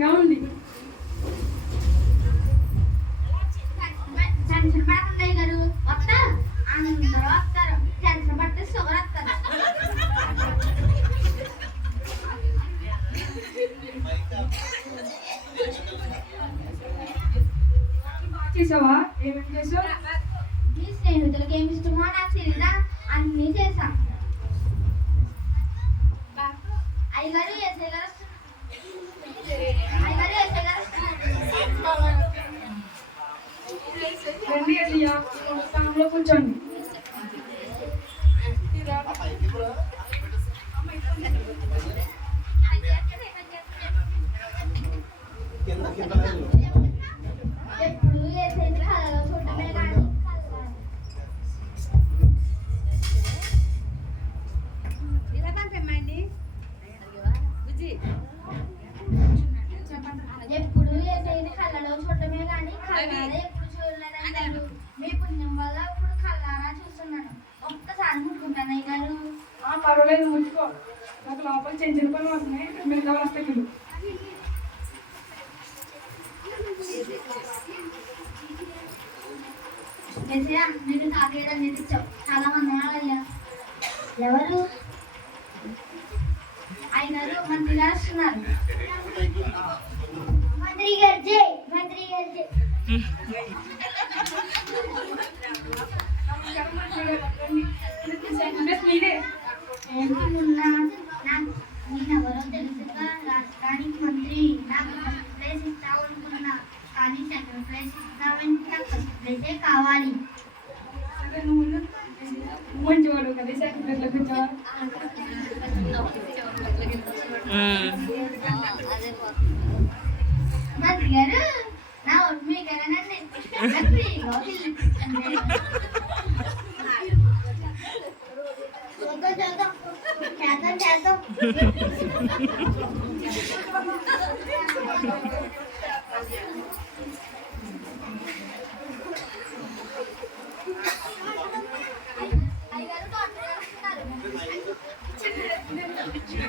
సంతోషంగా ఉంది. టెన్షన్ పడకుండా గారు వస్తారు, అందరూ వస్తారు. టెన్షన్ పడితే షుగర్ వస్తారు. చేసావా? ఏమేమి చేసావు? మీ స్నేహితులకి ఏమి ఇష్టమో నాకు తెలియదా, అన్నీ చేశా. అయ్యగారు ఎస్ఐ గారు రండి అయ్యా, స్థానంలో కూర్చోండి. ఎప్పుడు ఎస్ఐ కళలో చూడటమే కానీ ఎప్పుడు ఏదైనా కళ్ళలో చూడటమే కానీ కళ్ళారా ఎప్పుడు చూడలేదంటారు. మీ పుణ్యం వల్ల ఇప్పుడు కళ్ళారా చూస్తున్నాను. ఒక్కసారి ముట్టుకుంటాను అయ్యగారు. పర్వాలేదు, ముట్టుకో. నాకు లోపల చిన్న చిన్న పనులు వస్తున్నాయి, మీరు కావాలి వస్తే పిలు. ఎసయా నేను తాగేయడం నేర్పించావు, చాలా మంది అయ్యా. ఎవరు? అయ్యగారు మంత్రి గారు వస్తున్నారు. మంత్రి గారు జై, మంత్రి గారు జై. మీరే నేనెవరో తెలుసుగా, రాష్ట్రానికి మంత్రి. నాకు ఫస్ట్ ప్లేస్ ఇస్తావు అనుకున్నా, కానీ సెకండ్ ప్లేస్ ఇస్తామని నాకు ఫస్ట్ ప్లేసే కావాలి. మంచివాడు కదా, సెకండ్ ప్లేస్లో కూర్చోవా? మంత్రి గారు నా ఒట్టు మీకేనండి, ఫ్రీగా చేద్దాం చేద్దాం.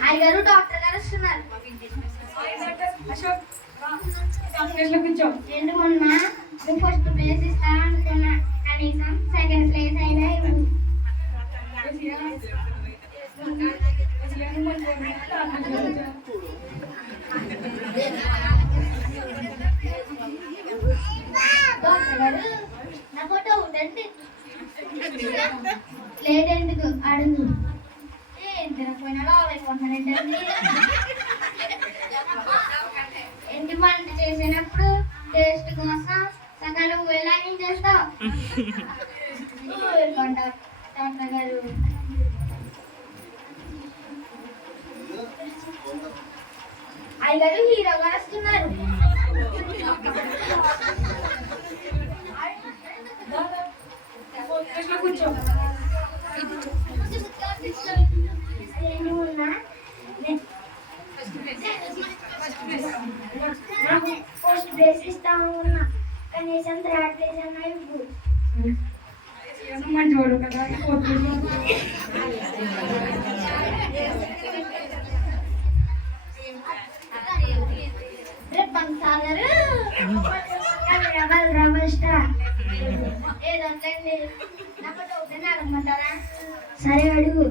అయ్యగారు డాక్టర్ గారు వస్తున్నారు. అశోక్, ప్లేస్లో కూర్చో. ఏంటి మొన్న నువ్వు ఫస్ట్ ప్లేస్ ఇస్తా అనుకున్నా, కనీసం సెకండ్ ప్లేస్ అయినా ఇవ్వు. డాక్టర్ గారు నా ఫోటో ఉందండి. లేట్ ఎందుకు అడుగు. ఏం తినకపోయినా లోపలిపోతున్నానండి. ఇంటి వంట చేసినప్పుడు టేస్ట్ కోసం సగం వెళ్ళాని చేస్తావు. డాక్టర్ గారు అయ్యగారు హీరో గారు వస్తున్నారు. కూర్చో. ఫస్ట్ ప్లేస్ ఇస్తాను ఉన్నా, కనీసం థర్డ్ ప్లేస్ అన్నా ఇవ్వు. మంచివాడు కదా, పంచారు రబల్ స్టార్ ఏదండి. నాకు డౌట్ అడగమంటారా? సరే అడుగు.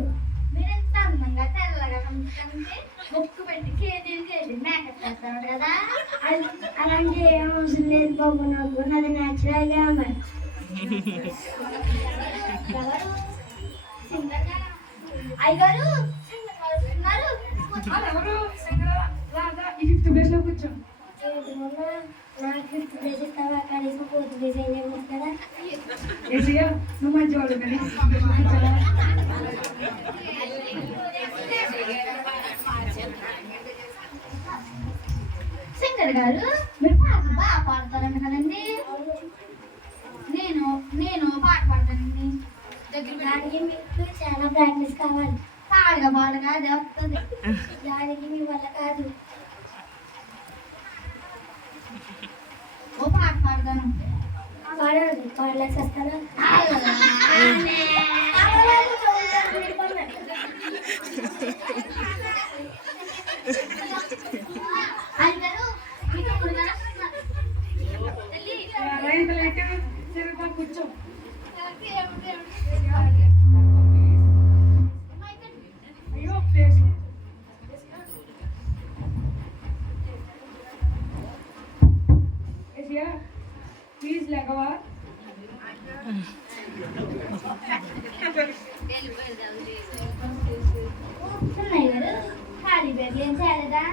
మీరు ఎంత అందంగా తెల్లగా కనిపిస్తుంది, ముక్కు పెట్టి కేజీ మేకప్ చేస్తాడు కదా, అలాంటి ఏం అవసరం లేదు బాబు, నాకు నాది న్యాచురల్ గా మరి. అయ్యగారు ఎవరు? ఫిఫ్త్ ప్లేస్లో కూర్చో. నాకు ఫిఫ్త్ ప్లేస్ ఇస్తావా, కనీసం ఫోర్త్ ప్లేస్ అయినా కదా. ఏసయ్యా, నువ్వు మంచివాడు కానీ శంకర్ గారు మీరు పాట బాగా పాడతారంట కదండి. నేను పాట పాడతానండి. దానికి మీకు చాలా ప్రాక్టీస్ కావాలి. పాడగా అది వస్తుంది, దానికి మీ వల్ల కాదు. ఓ పాట పాడతాను. పాడదు, పాడలేక వస్తాను. అయ్యారు కూర్చో. అయ్యో ప్లేస్ ప్లీజ్ లేకవా. ఉన్నాయి కదా ఖాళీ బ్యాగ్లు ఏం చేయలేదా?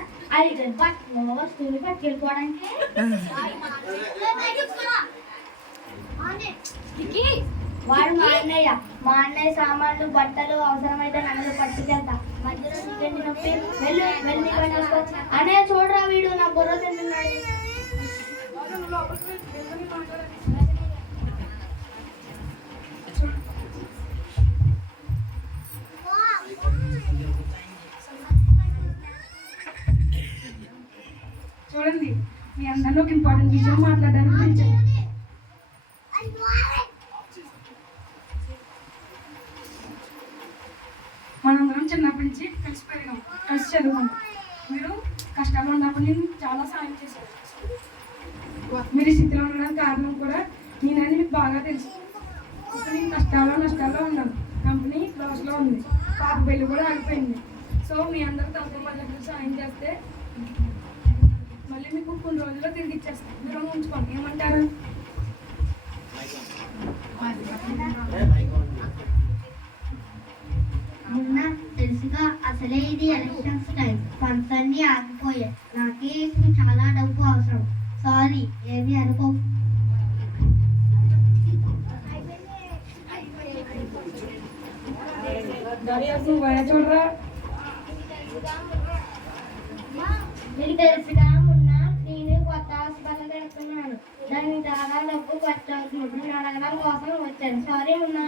ఐదు బట్టలు వస్తువులు పట్టుకెళ్ళిపోవడానికి వాడు మా అన్నయ్య సామాన్లు బట్టలు అవసరమైతే నన్ను పట్టుకెళ్తా. మధ్యలో చికెన్ నొప్పి వెళ్ళి అన్నయ్య చూడరా వీడు నా బుర్ర తింటున్నాడు. చూడండి, మీ అందరిలో ఒక ఇంపార్టెంట్ విషయం మాట్లాడడానికి పిలిచాను. మనందరం చిన్నప్పటి నుంచి కలిసి పెరిగాం, కలిసి చదువుకున్నాం. మీరు కష్టాలు ఉన్నప్పుడు నేను చాలా సాయం చేశాను. మీరు ఈ స్థితిలో ఉండడానికి కారణం కూడా నేనని మీకు బాగా తెలుసు. ఇప్పుడు నేను నష్టాల్లో ఉన్నాను. కంపెనీ లాస్లో ఉంది. పాప పెళ్ళి కూడా ఆగిపోయింది. సో మీ అందరూ తరఫున మళ్ళీ సాయం చేస్తే మళ్ళీ మీకు కొన్ని రోజుల్లో తిరిగి ఇచ్చేస్తాను. మీరు ఉంచుకోండి, ఏమంటారు? మొన్న తెలుసుగా అసలే ఇది ఎలక్షన్స్ టైం. ఫండ్స్ అన్ని ఆగిపోయాయి. నాకే ఇప్పుడు చాలా డబ్బు అవసరం. సారీ, ఏమి అనుకో. చూడరా, మీకు తెలుసుగా మొన్న నేను కొత్త హాస్పిటల్ పెడుతున్నాను. దానికి చాలా డబ్బు ఖర్చు అవుతుంది. నేను అడగడం కోసం వచ్చాను. సారీ ఉన్నా.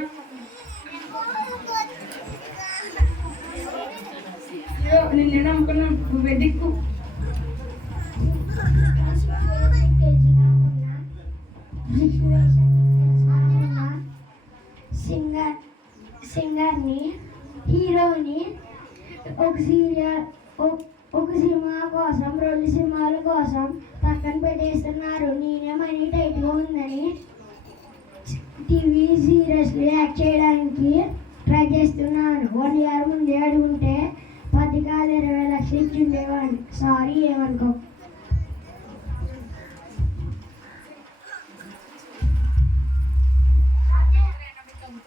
నిన్నే నమ్ముకున్నాను, నువ్వే దిక్కు. సింగర్ని హీరోని ఒక సినిమా కోసం 2 సినిమాల కోసం పక్కన పెట్టేస్తున్నారు. నేనే మనీ టైట్గా ఉందని టీవీ సీరియస్లో యాక్ట్ చేయడానికి ట్రై చేస్తున్నాను. 1 ఇయర్ ముందే అడుగుంటే 10 కాదు 20 లక్షలు ఇచ్చి ఉండేవాడిని. సారీ, ఏమనుకో.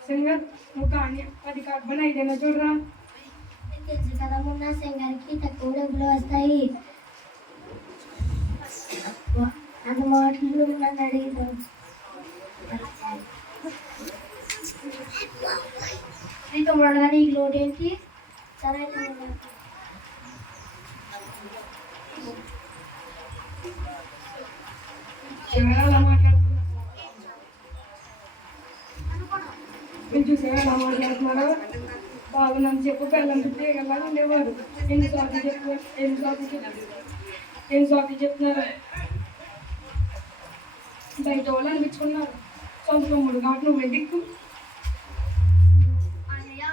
సింగర్ నువ్వు కానీ 10 కాకపోయినా 5 చూడరా. తెలుసు కదా, మొన్న సింగర్కి తక్కువ డబ్బులు వస్తాయి. అంత మాటలు నన్ను అడిగితాను. నీతో మొదలుగా నీకు లోటు ఏంటి? సరే, అలా మాట్లాడుతున్నా మీరు చూసారా ఎలా మాట్లాడుతున్నారో? బాబు నన్ను చెప్పు పిల్లలు చుట్టూ ఎలా ఉండేవారు. ఎన్ని సార్లు చెప్తున్నారు. బయట వాళ్ళు అనిపించుకున్నారు. సొంత తమ్ముడు కాబట్టి నువ్వు దిక్కు. అన్నయ్య,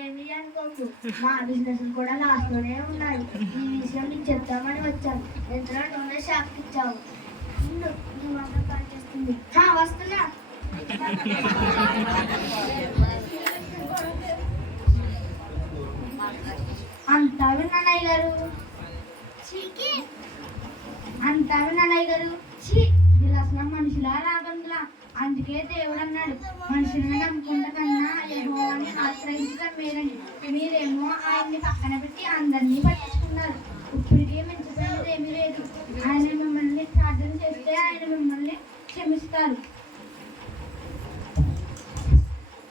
ఏమి అనుకోకు. మా బిజినెస్ కూడా లాస్ట్లోనే ఉన్నాయి. ఈ విషయం నీకు చెప్తామని వచ్చాను. ఎంతలో నువ్వే షాక్ ఇచ్చావు. నీ మాత్రం పనిచేస్తుంది. వస్తున్నా. అంతా విన్నానయ్య గారు. వీళ్ళు అసలు మనుషులా రాబందులా? అందుకే దేవుడు అన్నాడు, మనుషులను నమ్ముకుంటా కన్నా యెహోవాని ఆశ్రయించడం మేలని. మీరేమో ఆయన్ని పక్కన పెట్టి అందరినీ పట్టించుకున్నారు. ఇప్పటికే మించిపోయినది ఏమీ లేదు. ఆయన మిమ్మల్ని ప్రార్థన చేస్తే ఆయన మిమ్మల్ని క్షమిస్తారు.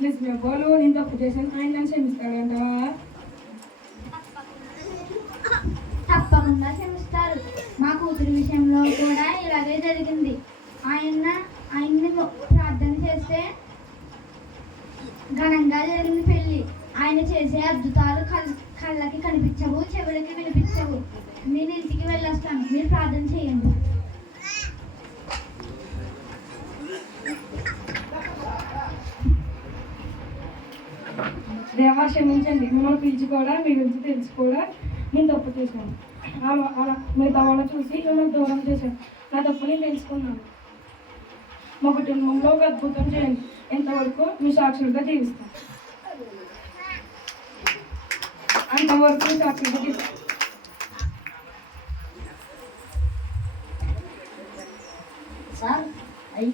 నిజమే బోలు, నేను తప్పు చేశాను, ఆయన నన్ను క్షమిస్తాడంటావా? తప్పకుండా క్షమిస్తారు. మా కూతురు విషయంలో కూడా ఇలాగే జరిగింది. ఆయన్ని ప్రార్థన చేస్తే ఘనంగా జరిగింది పెళ్లి. ఆయన చేసే అద్భుతాలు కళ్ళకి కనిపించవు, చెవులకి వినిపించవు. నేను ఇంటికి వెళ్ళొస్తాను, మీరు ప్రార్థన చేయండి. దేవా క్షమించండి, మిమ్మల్ని పిలిచి కూడా మీ గురించి తెలిసి కూడా నేను తప్పు చేశాను. మీరు తమను చూసి మిమ్మల్ని దూరం చేశాను. నా తప్పు నేను తెలుసుకున్నాను. మా కుటుంబంలో ఒక అద్భుతం చేయండి. ఇంతవరకు మీ సాక్షులుగా జీవిస్తాం. అంతవరకు మీ సాక్షులుగా జీవిస్తాం. సార్ అవి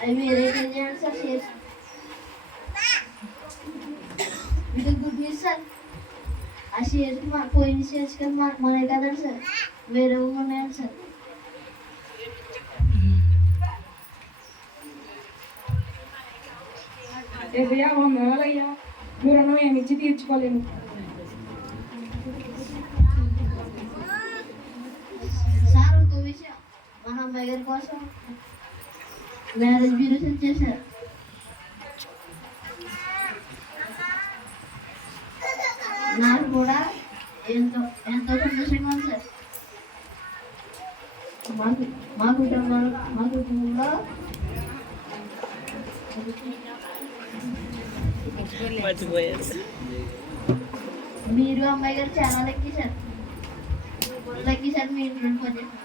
అవి మీరే చేయండి సార్. షేర్స్ ఇది గుడ్ న్యూస్ సార్. ఆ షేర్స్ పోయిన షేర్స్ కదా మనే కదండి సార్, వేరే ఉన్నాయండి సార్. 50 అయ్యా, మీ రుణం ఏమిచ్చి తీర్చుకోలేము. సార్ ఇంకో విషయం, మన అమ్మాయి గారి కోసం మ్యారేజ్ బ్యూరో సెట్ చేశారు. నాకు కూడా ఎంతో ఎంతో సంతోషంగా ఉంది సార్. మా కుటుంబంలో మీరు అమ్మాయి గారు చాలా లక్కీ సార్. మీ ఇంట్లో పనిచేస్తారు.